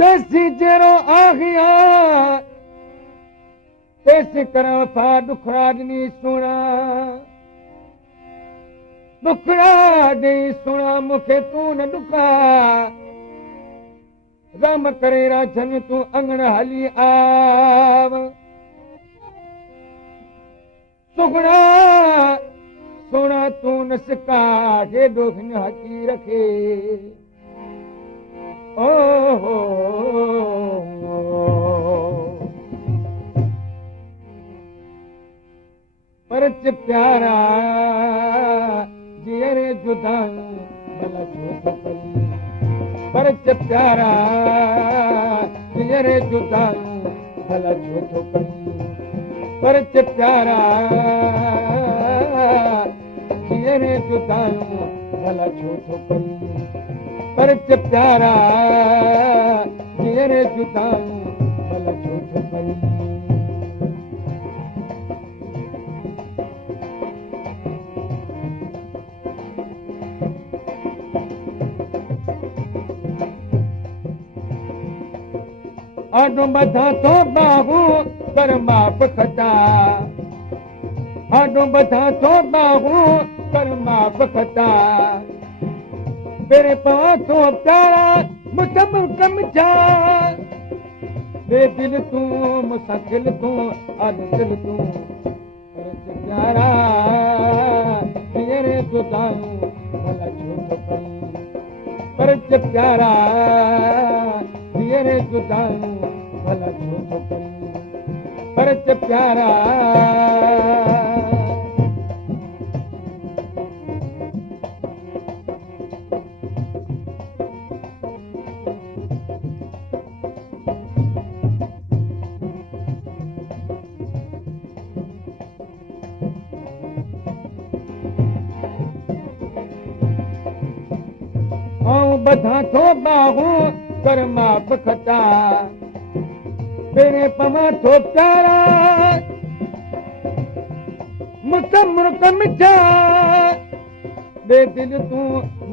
जैसी जरो आगिया तैसी करो था दुखड़ा दी सुना दुखड़ा दी सुना मुखे तू न दुखा राम करे राजन तू अंगण हली आव सुगड़ा सोना तू न सिका के दोखन हकी रखे ओ हो परच प्यारा जियरे जुदाई भला छो करी परच प्यारा जियरे जुदाई भला छो करी परच प्यारा जियरे जुदाई भला छो करी परच प्यारा जियरे जुदाई भला छो करी आडो बधा तो बाहू पर माप खता आडो बधा तो बाहू पर माप खता तेरे पासों प्यारा मुसम कम जा बेदिल तू मुसाकिल तू अदिल तू परच प्यारा तेरे जुदाई भला छो करी परच प्यारा तेरे जुदाई भला छो करी परच प्यारा बधा थो बाहू कर माप खता तेरे पमा थो प्यारा मुसमुर्क मिठा बेदिल तू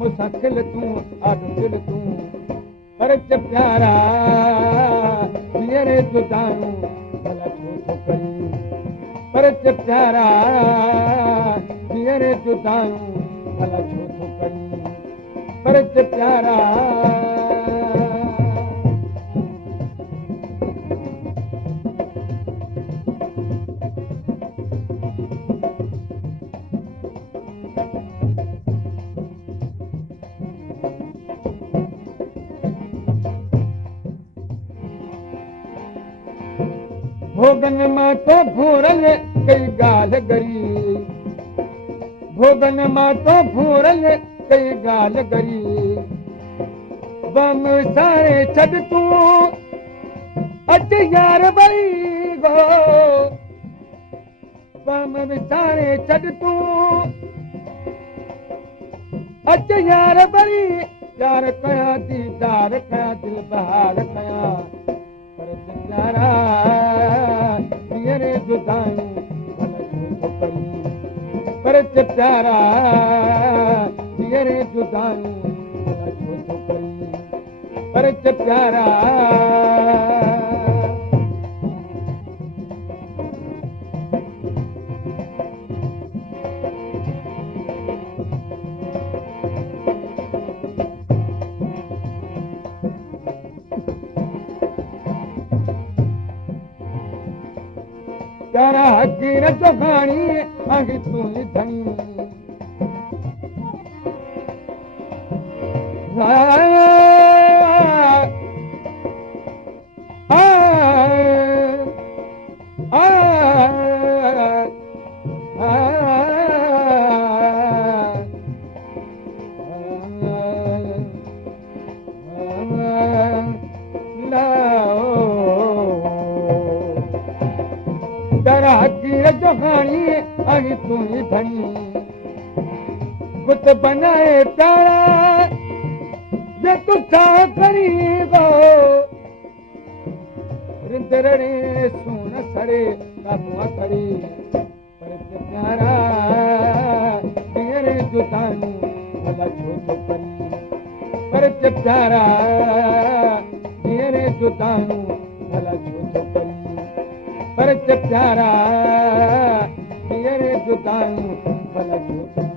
मुसाकिल तू अदिल तू परच प्यारा जियरे जुदाई भला छो करी परच प्यारा जियरे जुदाई भला छो करी परच प्यारा भोगन मां तो भूरल कई गाल गरी भोगन मां तो भूरल कई गाल गरी बम सारे छड़ तू अच यार बई गो बम सारे छड़ तू अच यार बई यार कया दीदार कया दिल बहार कया परच प्यारा जियरे जुदाई भला छो करी परच प्यारा जियरे जुदाई भला छो करी परच प्यारा प्यारा हकीर जो खानी आगे तू ही धनी जो खानी आगे तू ही धनी बुत बनाए प्यारा जे तू चाह करीबो रिंदरड़े सुन सड़े काबुआ करी परच प्यारा जियरे जुदाई भला छो करी परच प्यारा जियरे जुदायूं भला छो थो करी पर प्यारा हींअर जुदायूं भला छो थो